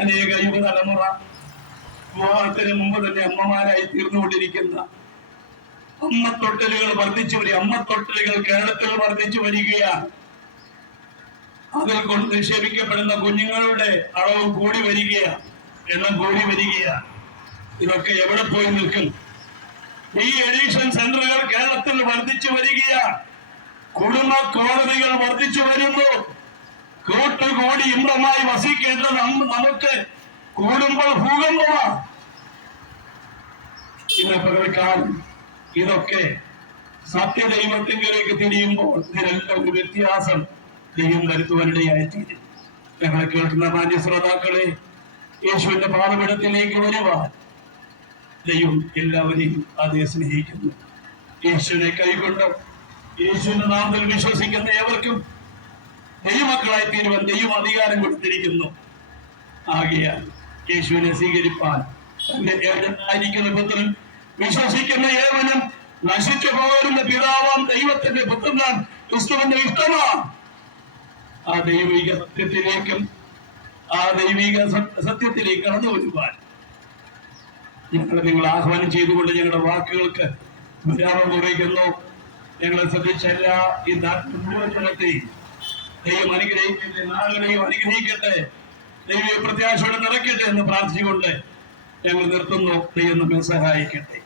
അനേക യുവതലമുറ വിവാഹത്തിന് മുമ്പ് തന്നെ അമ്മമാരായി തീർന്നുകൊണ്ടിരിക്കുന്ന അമ്മത്തൊട്ടലുകൾ വർദ്ധിച്ചു വരിക. അമ്മത്തൊട്ടലുകൾ കേരളത്തിൽ വർദ്ധിച്ചു വരികയാണ്. അതിൽ കൊണ്ട് നിക്ഷേപിക്കപ്പെടുന്ന കുഞ്ഞുങ്ങളുടെ അളവ് കൂടി വരികയാണ്, എണ്ണം കൂടി വരികയാണ്. ഇതൊക്കെ എവിടെ പോയി നിൽക്കും? ഈ എഡിക്ഷൻ സെന്ററുകൾ കേരളത്തിൽ വർദ്ധിച്ചു വരികയാണ്. കുടുംബ കോടതികൾ വർദ്ധിച്ചു വരുന്നു. കൂട്ടുകൂടി ഇമ്പമായി വസിക്കേണ്ടത് നമുക്ക് കൂടുമ്പോൾ ഭൂകമ്പമാണ്. ഇതിനെക്കാൾ ഇതൊക്കെ സത്യദൈവത്തിലേക്ക് തിരിയുമ്പോൾ ഇതിനെല്ലാം ഒരു വ്യത്യാസം ദൈവം വരുത്തുവാനിടയായിത്തീരും. ഞങ്ങളെ കേൾക്കുന്ന മാന്യ ശ്രോതാക്കളെ, യേശുവിന്റെ പാദപീഠത്തിലേക്ക് വരുവാൻ ദൈവം എല്ലാവരെയും ആദ്യം സ്നേഹിക്കുന്നു. യേശുവിനെ കൈകൊണ്ട് യേശുവിന്റെ നാമത്തിൽ വിശ്വസിക്കുന്ന ഏവർക്കും ദൈവമക്കളായി തീരുവാൻ ദൈവം അധികാരം കൊടുത്തിരിക്കുന്നു. ആകയാൽ യേശുവിനെ സ്വീകരിപ്പാൻ തന്റെ ഏകനായിരിക്കുന്ന പുത്രൻ വിശ്വസിക്കുന്ന ഏവനും നശിച്ചു പോകരുന്ന പിതാവാം ദൈവത്തിന്റെ പുത്രനാൻ ക്രിസ്തുവിന്റെ ഇഷ്ടമാണ്. ആ ദൈവിക സത്യത്തിലേക്കും ആ ദൈവിക സത്യത്തിലേക്ക് കടന്നു വരുവാൻ നിങ്ങൾ ആഹ്വാനം ചെയ്തുകൊണ്ട് ഞങ്ങളുടെ വാക്കുകൾക്ക് വിരാമം കുറിക്കുന്നു. ഞങ്ങളെ ശ്രദ്ധിച്ച എല്ലാ ഈ നാട്ടിലെയും ദൈവം അനുഗ്രഹിക്കട്ടെ, നാളുകളെയും അനുഗ്രഹിക്കട്ടെ, ദൈവീയ പ്രത്യാശയോടെ നിറയ്ക്കട്ടെ എന്ന് പ്രാർത്ഥിച്ചുകൊണ്ട് ഞങ്ങൾ നിർത്തുന്നു. ദൈവം നമ്മെ സഹായിക്കട്ടെ.